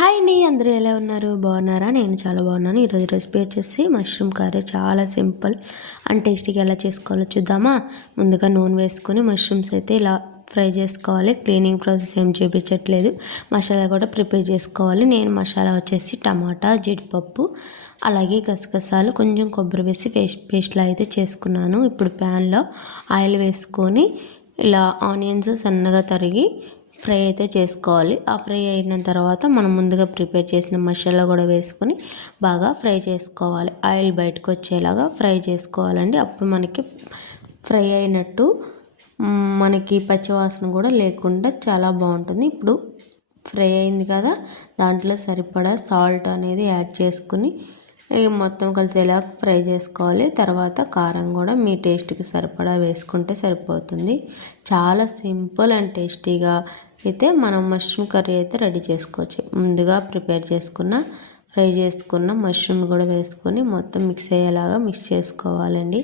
Hi అండి అందరూ ఎలా ఉన్నారు? బాగున్నారా? నేను చాలా బాగున్నాను. ఈరోజు రెసిపీ వచ్చేసి మష్రూమ్ కర్రీ. చాలా సింపుల్ అండ్ టేస్టీగా ఎలా చేసుకోవాలో చూద్దామా? ముందుగా నూనె వేసుకొని మష్రూమ్స్ అయితే ఇలా ఫ్రై చేసుకోవాలి. క్లీనింగ్ ప్రాసెస్ ఏం చూపించట్లేదు. మసాలా కూడా ప్రిపేర్ చేసుకోవాలి. నేను మసాలా వచ్చేసి టమాటా జీడిపప్పు అలాగే గసగసాలు కొంచెం కొబ్బరి వేసి పేస్ట్ పేస్ట్లా అయితే చేసుకున్నాను. ఇప్పుడు ప్యాన్లో ఆయిల్ వేసుకొని ఇలా ఆనియన్స్ సన్నగా తరిగి ఫ్రై అయితే చేసుకోవాలి. ఆ ఫ్రై అయిన తర్వాత మనం ముందుగా ప్రిపేర్ చేసిన మసాలా కూడా వేసుకొని బాగా ఫ్రై చేసుకోవాలి. ఆయిల్ బయటకు వచ్చేలాగా ఫ్రై చేసుకోవాలండి. అప్పుడు మనకి ఫ్రై అయినట్టు మనకి పచ్చివాసన కూడా లేకుండా చాలా బాగుంటుంది. ఇప్పుడు ఫ్రై అయింది కదా దాంట్లో సరిపడా సాల్ట్ అనేది యాడ్ చేసుకుని మొత్తం కలిసేలా ఫ్రై చేసుకోవాలి. తర్వాత కారం కూడా మీ టేస్ట్కి సరిపడా వేసుకుంటే సరిపోతుంది. చాలా సింపుల్ అండ్ టేస్టీగా అయితే మనం మష్రూమ్ కర్రీ అయితే రెడీ చేసుకోవచ్చు. ముందుగా ప్రిపేర్ చేసుకున్న ఫ్రై చేసుకున్న మష్రూమ్ కూడా వేసుకొని మొత్తం మిక్స్ అయ్యేలాగా మిక్స్ చేసుకోవాలండి.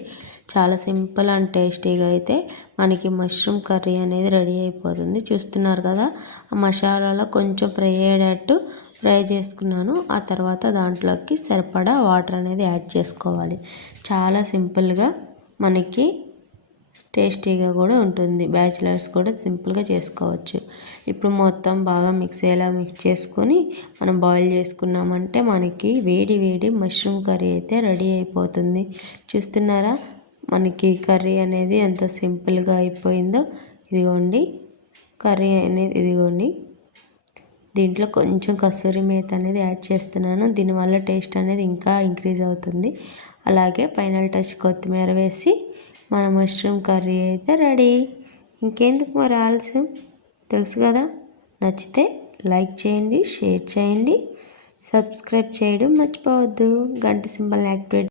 చాలా సింపుల్ అండ్ టేస్టీగా అయితే మనకి మష్రూమ్ కర్రీ అనేది రెడీ అయిపోతుంది. చూస్తున్నారు కదా ఆ మసాలాలో కొంచెం ఫ్రై అయ్యేటట్టు ఫ్రై చేసుకున్నాను. ఆ తర్వాత దాంట్లోకి సరిపడా వాటర్ అనేది యాడ్ చేసుకోవాలి. చాలా సింపుల్గా మనకి టేస్టీగా కూడా ఉంటుంది. బ్యాచిలర్స్ కూడా సింపుల్గా చేసుకోవచ్చు. ఇప్పుడు మొత్తం బాగా మిక్స్ అయ్యేలా మిక్స్ చేసుకొని మనం బాయిల్ చేసుకున్నామంటే మనకి వేడి వేడి మష్రూమ్ కర్రీ అయితే రెడీ అయిపోతుంది. చూస్తున్నారా? మనకి కర్రీ అనేది ఎంత సింపుల్గా అయిపోయిందో. ఇదిగోండి. కర్రీ అనేది ఇదిగోండి. దీంట్లో కొంచెం కసూరి మేత అనేది యాడ్ చేస్తున్నాను. దీనివల్ల టేస్ట్ అనేది ఇంకా ఇంక్రీజ్ అవుతుంది. అలాగే ఫైనల్ టచ్ కొత్తిమీర వేసి మన మష్రూమ్ కర్రీ అయితే రెడీ. ఇంకెందుకు మరి ఆలస్యం? తెలుసు కదా? నచ్చితే లైక్ చేయండి షేర్ చేయండి. సబ్స్క్రైబ్ చేయడం మర్చిపోవద్దు. గంట సింబల్ యాక్టివేట్